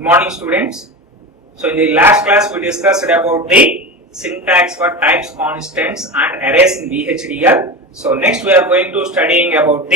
Good morning, students. So in the last class we discussed about the syntax for types, constants and arrays in VHDL. So next we are going to studying about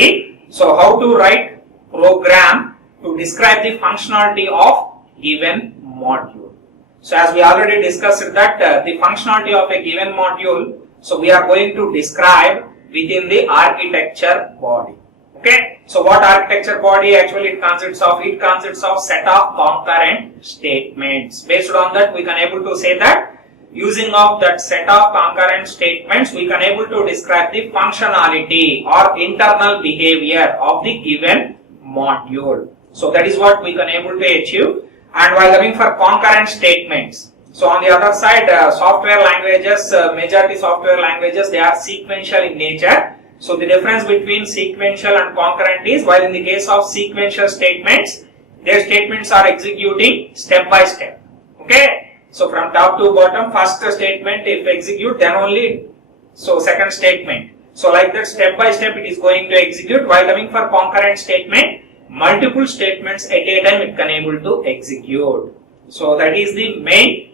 how to write program to describe the functionality of given module. So as we already discussed that the functionality of a given module, so we are going to describe within the architecture body. Okay, so what architecture body actually it consists of? It consists of set of concurrent statements. Based on that, we can able to say that using of that set of concurrent statements, we can able to describe the functionality or internal behavior of the given module. So that is what we can able to achieve. And while coming for concurrent statements, so on the other side, software languages, majority software languages, they are sequential in nature. So the difference between sequential and concurrent is, while in the case of sequential statements, their statements are executing step by step. Okay, so from top to bottom, first statement if execute, then only so second statement. So like that, step by step it is going to execute. While coming for concurrent statement, multiple statements at a time it can able to execute. So that is the main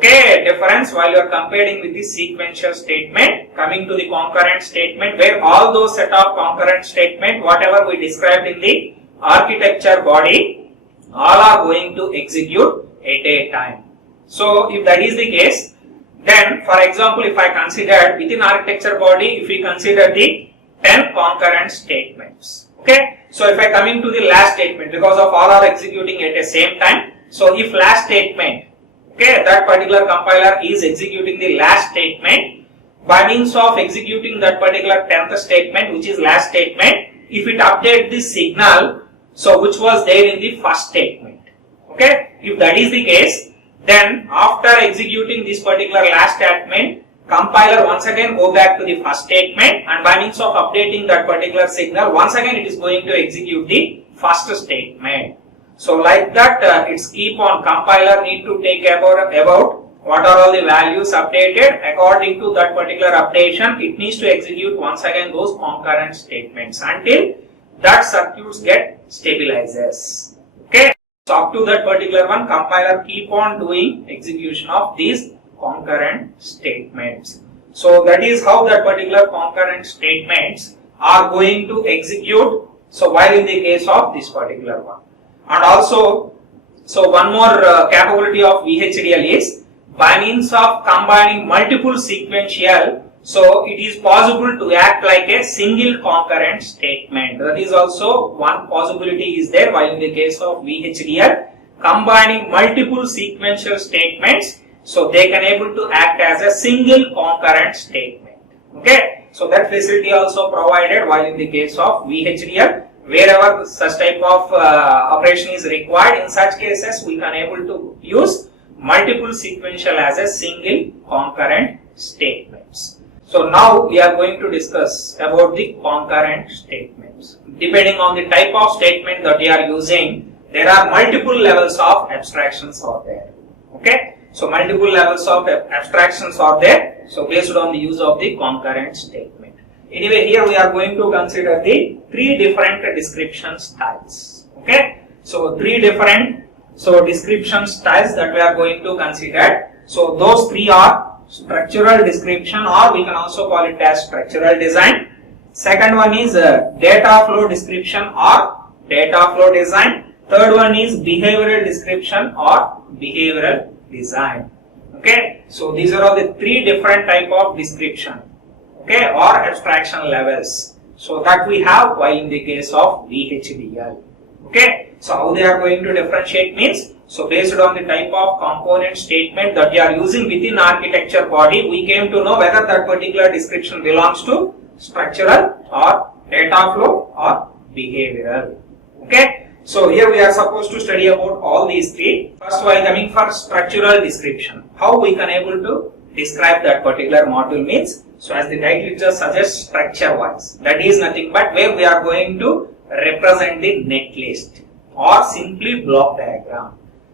difference while you are comparing with the sequential statement. Coming to the concurrent statement, where all those set of concurrent statement, whatever we described in the architecture body, all are going to execute at a time. So if that is the case, then for example, if I consider within architecture body, if we consider the 10 concurrent statements. Okay, so if I coming to the last statement, because of all are executing at the same time, so if last statement, that particular compiler is executing the last statement, by means of executing that particular 10th statement, which is last statement, if it update the signal, so which was there in the first statement. Okay, if that is the case, then after executing this particular last statement, compiler once again go back to the first statement, and by means of updating that particular signal, once again it is going to execute the first statement. So like that, it's keep on compiler need to take about what are all the values updated. According to that particular updation, it needs to execute once again those concurrent statements until that circuits get stabilizes. Okay, so up to that particular one, compiler keep on doing execution of these concurrent statements. So that is how that particular concurrent statements are going to execute. So while in the case of this particular one. And also, so one more capability of VHDL is, by means of combining multiple sequential, so it is possible to act like a single concurrent statement. That is also one possibility is there while in the case of VHDL, combining multiple sequential statements, so they can able to act as a single concurrent statement. Okay, so that facility also provided while in the case of VHDL. Wherever such type of operation is required, in such cases we can able to use multiple sequential as a single concurrent statements. So now we are going to discuss about the concurrent statements. Depending on the type of statement that we are using, there are multiple levels of abstractions are there. Okay, so multiple levels of abstractions are there. So based on the use of the concurrent statement. Anyway, here we are going to consider the three different description styles. Okay, so three different description styles that we are going to consider. So those three are structural description, or we can also call it as structural design. Second one is data flow description or data flow design. Third one is behavioral description or behavioral design. Okay, so these are all the three different type of description. Okay, or abstraction levels. So that we have while in the case of VHDL. Okay, so how they are going to differentiate means, so based on the type of component statement that we are using within architecture body, we came to know whether that particular description belongs to structural or data flow or behavioral. Okay, so here we are supposed to study about all these three. First, while coming for structural description, how we can able to describe that particular module means, so as the title just suggests, structure wise, that is nothing but where we are going to represent the netlist or simply block diagram.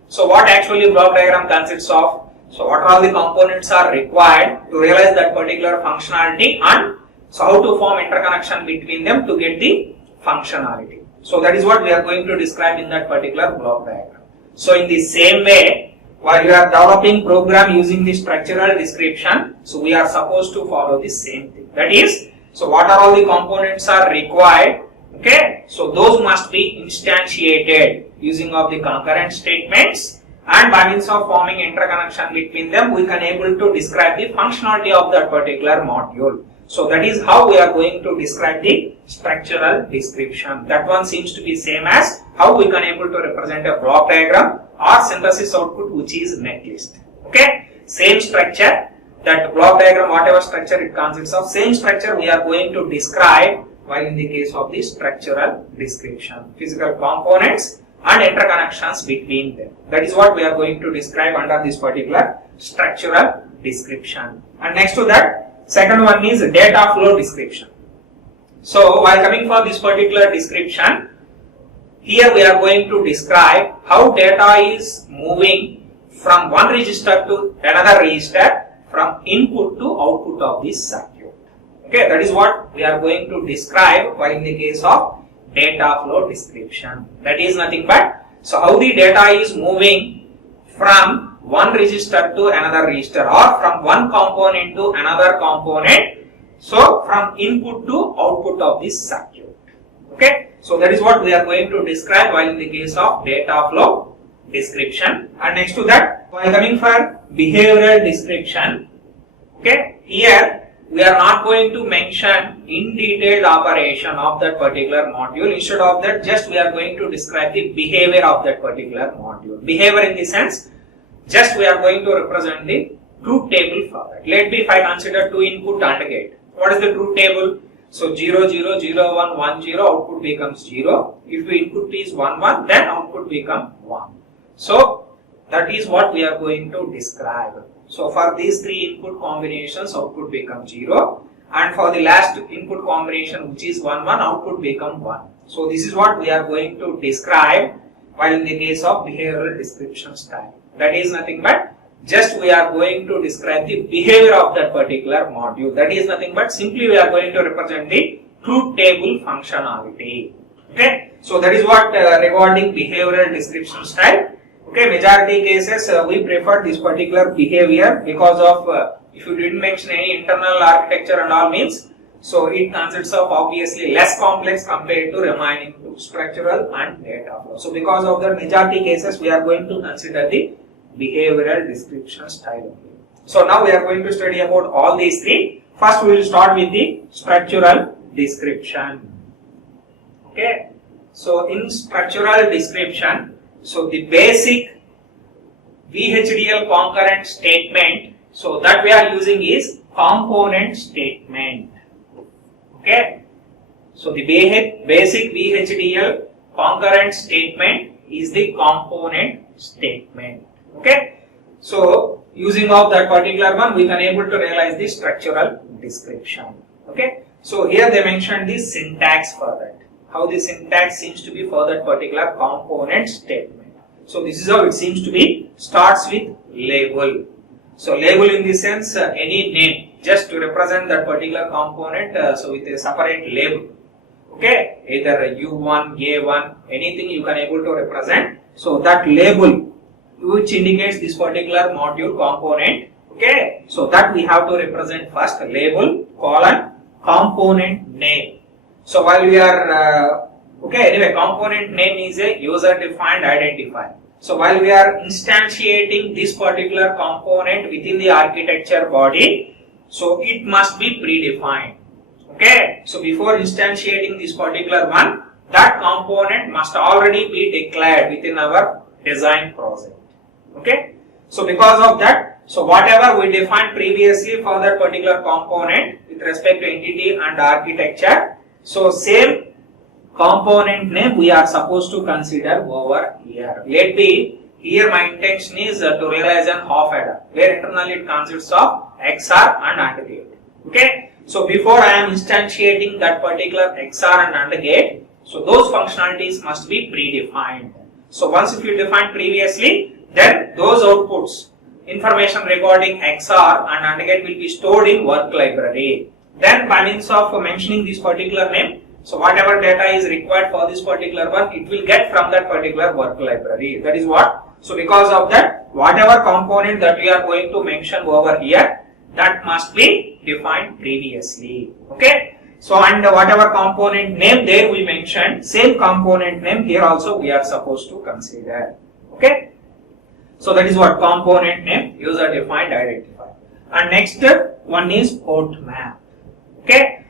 So what actually block diagram consists of? So what all the components are required to realize that particular functionality, and so how to form interconnection between them to get the functionality. So that is what we are going to describe in that particular block diagram. So in the same way, while you are developing program using the structural description, so we are supposed to follow the same thing. That is, so what are all the components are required? Okay, so those must be instantiated using of the concurrent statements, and by means of forming interconnection between them, we can able to describe the functionality of that particular module. So that is how we are going to describe the structural description. That one seems to be same as how we can able to represent a block diagram or synthesis output, which is netlist. Okay, same structure, that block diagram, whatever structure it consists of, same structure we are going to describe while in the case of the structural description, physical components and interconnections between them. That is what we are going to describe under this particular structural description. And next to that, second one is data flow description. So while coming for this particular description, here we are going to describe how data is moving from one register to another register, from input to output of this circuit. Okay, that is what we are going to describe while in the case of data flow description. That is nothing but, so how the data is moving from one register to another register, or from one component to another component, so from input to output of this circuit. Okay, so that is what we are going to describe while in the case of data flow description. And next to that, while coming for behavioral description, okay, here we are not going to mention in detailed operation of that particular module. Instead of that, just we are going to describe the behavior of that particular module. Behavior in the sense, just we are going to represent the truth table for that. Let me, if I consider 2 input AND gate. What is the truth table? So 0, 0, 0, 1, 1, 0, output becomes 0. If the input is 1, 1, then output becomes 1. So that is what we are going to describe. So for these 3 input combinations, output becomes 0, and for the last input combination, which is 1, 1, output becomes 1. So this is what we are going to describe while in the case of behavioral description style. That is nothing but, just we are going to describe the behavior of that particular module. That is nothing but, simply we are going to represent the truth table functionality. Okay, so that is what regarding behavioral description style. Okay, majority cases we prefer this particular behavior because of if you didn't mention any internal architecture and all means, so it consists of obviously less complex compared to remaining to structural and data flow. So because of the majority cases, we are going to consider the behavioral description style. So now we are going to study about all these 3. First we will start with the structural description. Okay, so in structural description, so the basic VHDL concurrent statement, so that we are using is component statement. Okay, so the basic VHDL concurrent statement is the component statement. Okay, so using of that particular one, we can able to realize the structural description. Okay, so here they mentioned the syntax for that. How the syntax seems to be for that particular component statement. So this is how it seems to be. Starts with label. So label in the sense any name just to represent that particular component. So with a separate label. Okay, either U1, A1, anything you can able to represent. So that label which indicates this particular module component. Okay, so that we have to represent first, label colon component name. So while we are anyway, component name is a user defined identifier. So while we are instantiating this particular component within the architecture body, so it must be predefined. Okay, so before instantiating this particular one, that component must already be declared within our design project. Okay, so because of that, so whatever we defined previously for that particular component with respect to entity and architecture, so same component name we are supposed to consider over here. Let me, here my intention is to realize an half adder where internally it consists of XOR and AND gate. Okay, so before I am instantiating that particular XOR and AND gate, so those functionalities must be predefined. So once if you defined previously, then those outputs, information regarding XOR and AND gate will be stored in work library. Then by means of mentioning this particular name, So whatever data is required for this particular one, it will get from that particular work library. That is what. So because of that, whatever component that we are going to mention over here, that must be defined previously. Okay. So and whatever component name there we mentioned, same component name here also we are supposed to consider. Okay. So that is what component name, user defined identifier. And next one is port map. Okay.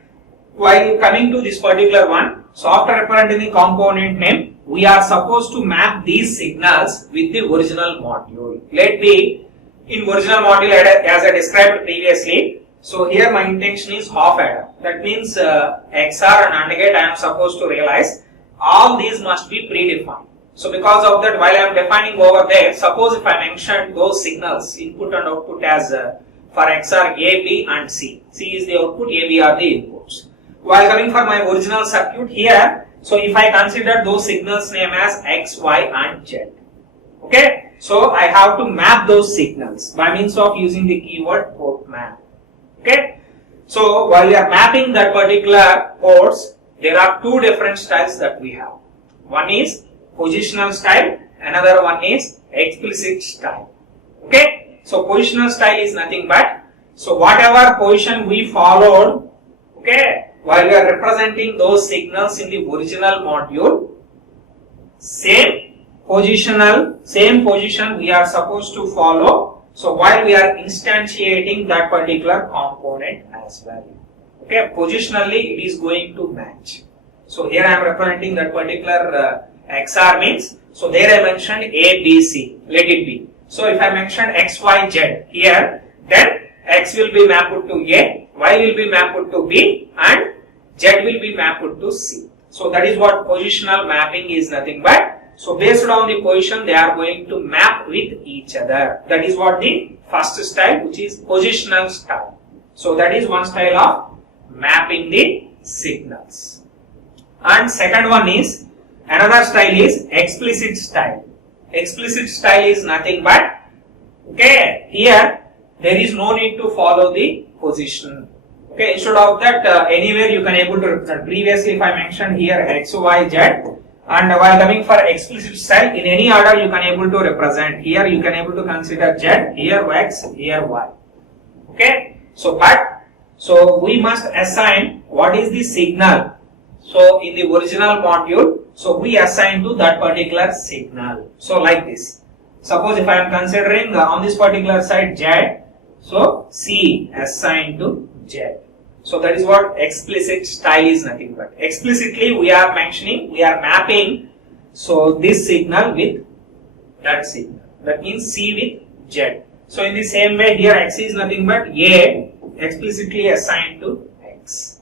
While coming to this particular one, so after representing the component name, we are supposed to map these signals with the original module. Let me in original module as I described previously. So here my intention is half adder. That means XR and AND gate I am supposed to realize all these must be predefined. So because of that, while I am defining over there, suppose if I mention those signals input and output as for XR A, B and C. C is the output, A, B are the inputs. While coming for my original circuit here, so if I consider those signals name as X, Y and Z. Okay, so I have to map those signals by means of using the keyword port map. Okay, so while we are mapping that particular ports, there are two different styles that we have. One is positional style, another one is explicit style. Okay, so positional style is nothing but, so whatever position we followed, okay, while we are representing those signals in the original module, same position we are supposed to follow. So while we are instantiating that particular component as well. Okay, positionally it is going to match. So here I am representing that particular XR means, so there I mentioned A, B, C, let it be. So if I mention X, Y, Z here, then X will be mapped to A, Y will be mapped to B and Z will be mapped to C. So that is what positional mapping is nothing but. So based on the position they are going to map with each other. That is what the first style, which is positional style. So that is one style of mapping the signals. And second one is, another style is explicit style. Explicit style is nothing but, okay, here there is no need to follow the position. Okay, instead of that anywhere you can able to represent. Previously if I mentioned here X, Y, Z, and while coming for explicit style, in any order you can able to represent. Here you can able to consider Z, here X, here Y. Okay, so we must assign what is the signal. So in the original module, so we assign to that particular signal. So like this. Suppose if I am considering on this particular side Z, so C assigned to Z. So that is what explicit style is nothing but. Explicitly we are mentioning, we are mapping, so this signal with that signal. That means C with Z. So in the same way here X is nothing but A explicitly assigned to X.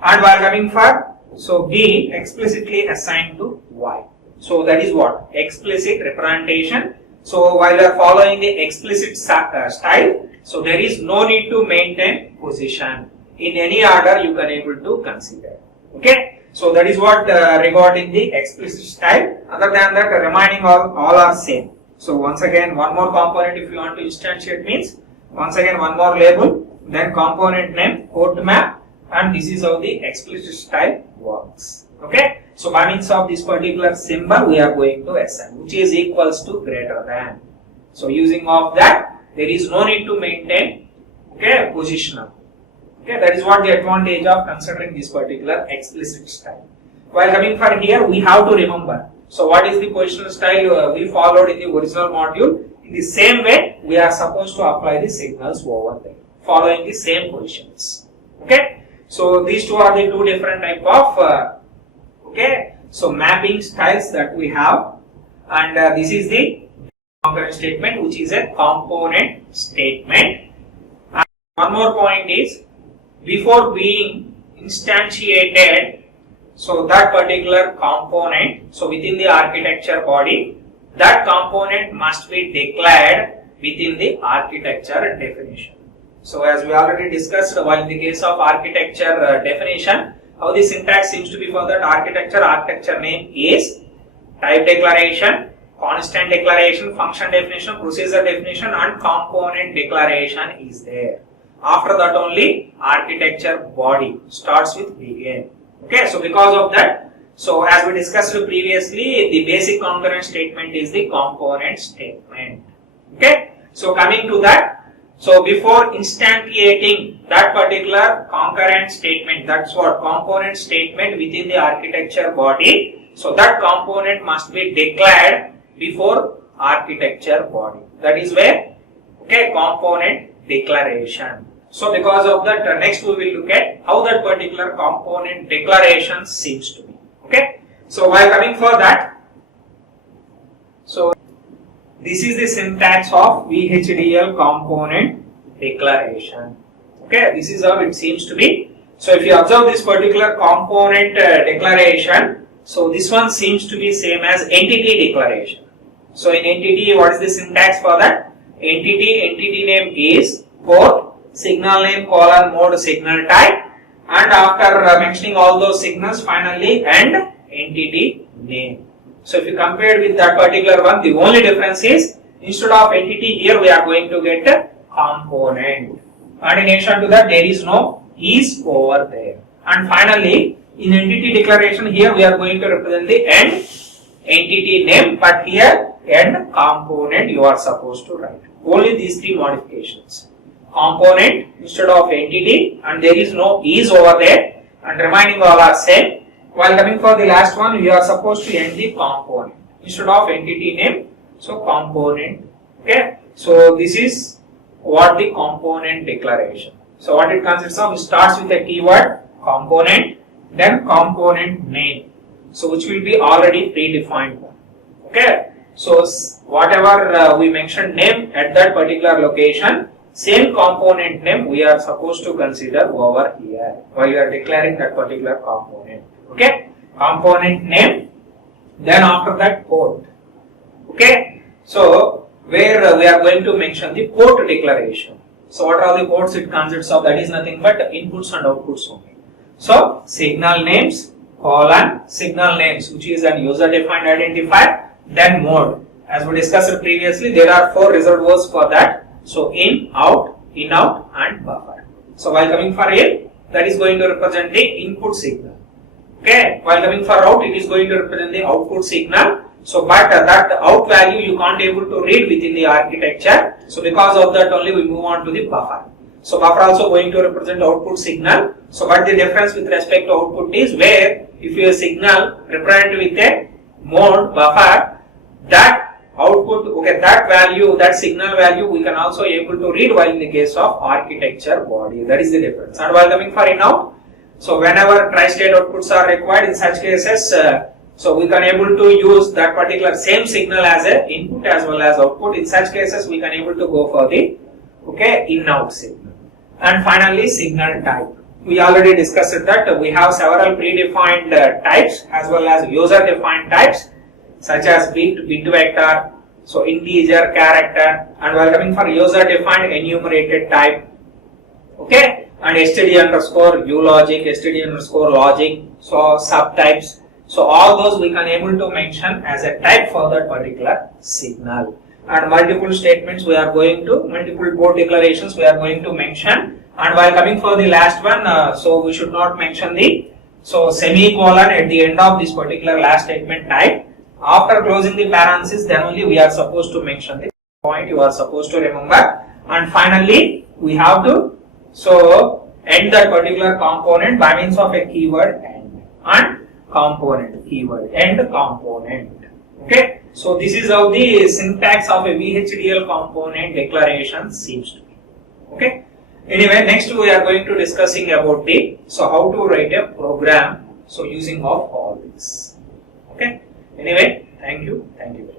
And while coming for, so B explicitly assigned to Y. So that is what? Explicit representation. So while we are following the explicit style, so there is no need to maintain position. In any order you can able to consider. Okay, so that is what regarding the explicit style. Other than that, remaining all are same. So once again, one more component if you want to instantiate means, once again one more label, then component name, port map, and this is how the explicit style works. Okay, so by means of this particular symbol we are going to assign, which is equals to greater than. So using of that, there is no need to maintain, okay, positional. Okay, that is what the advantage of considering this particular explicit style. While coming for here, we have to remember. So what is the positional style we followed in the original module? In the same way, we are supposed to apply the signals over there, following the same positions. Okay, so these two are the two different type of okay, so mapping styles that we have, and this is the concurrent statement, which is a component statement. And one more point is, before being instantiated, so that particular component, so within the architecture body, that component must be declared within the architecture definition. So as we already discussed, while in the case of architecture definition, how the syntax seems to be for that architecture name is type declaration, constant declaration, function definition, procedure definition, and component declaration is there. After that only architecture body starts with begin. Okay, so because of that, so as we discussed previously, the basic concurrent statement is the component statement. Okay, so coming to that, so before instantiating that particular concurrent statement, that's what component statement within the architecture body, so that component must be declared before architecture body. That is where, okay, component declaration. So because of that, next we will look at how that particular component declaration seems to be. Okay, so while coming for that, so this is the syntax of VHDL component declaration. Okay, this is how it seems to be. So if you observe this particular component declaration, so this one seems to be same as entity declaration. So in entity, what is the syntax for that? Entity name is port, signal name colon mode signal type, and after mentioning all those signals, finally and entity name. So if you compare with that particular one, the only difference is instead of entity here we are going to get a component, and in addition to that there is no is over there. And finally in entity declaration here we are going to represent the end entity name, but here end component you are supposed to write. Only these three modifications. Component instead of entity, and there is no is over there, and remaining all are same. While coming for the last one, we are supposed to end the component instead of entity name, so component. Okay, so this is what the component declaration. So what it consists of, it starts with a keyword component, then component name, so which will be already predefined one. Okay, so whatever we mentioned name at that particular location, same component name we are supposed to consider over here while you are declaring that particular component. Okay, component name, then after that port. Okay, so where we are going to mention the port declaration. So what are the ports it consists of? That is nothing but inputs and outputs only. So signal names colon signal names, which is an user defined identifier, then mode. As we discussed previously, there are 4 reserved words for that. So in out and buffer. So while coming for in, that is going to represent the input signal. Okay, while coming for out, it is going to represent the output signal. So but that out value you can't able to read within the architecture. So because of that only we move on to the buffer. So buffer also going to represent output signal. So but the difference with respect to output is where if your signal represented with a mode buffer, that output, okay, that value, that signal value we can also able to read, while in the case of architecture body, that is the difference. And while coming for in out, so whenever tri-state outputs are required, in such cases, so we can able to use that particular same signal as a input as well as output. In such cases we can able to go for the, okay, in out signal. And finally signal type. We already discussed that we have several predefined types as well as user defined types, such as bit vector, so integer, character, and while coming for user defined enumerated type, okay, and std underscore ulogic, std underscore logic, so subtypes. So all those we can able to mention as a type for that particular signal. And multiple statements we are going to, multiple port declarations we are going to mention. And while coming for the last one, so we should not mention the, so semicolon at the end of this particular last statement type. After closing the parenthesis, then only we are supposed to mention the point you are supposed to remember. And finally, we have to, so end that particular component by means of a keyword end, and component keyword end component. Okay, so this is how the syntax of a VHDL component declaration seems to be. Okay, anyway, next we are going to discussing about the, so how to write a program, so using of all this. Okay. Anyway, thank you very much.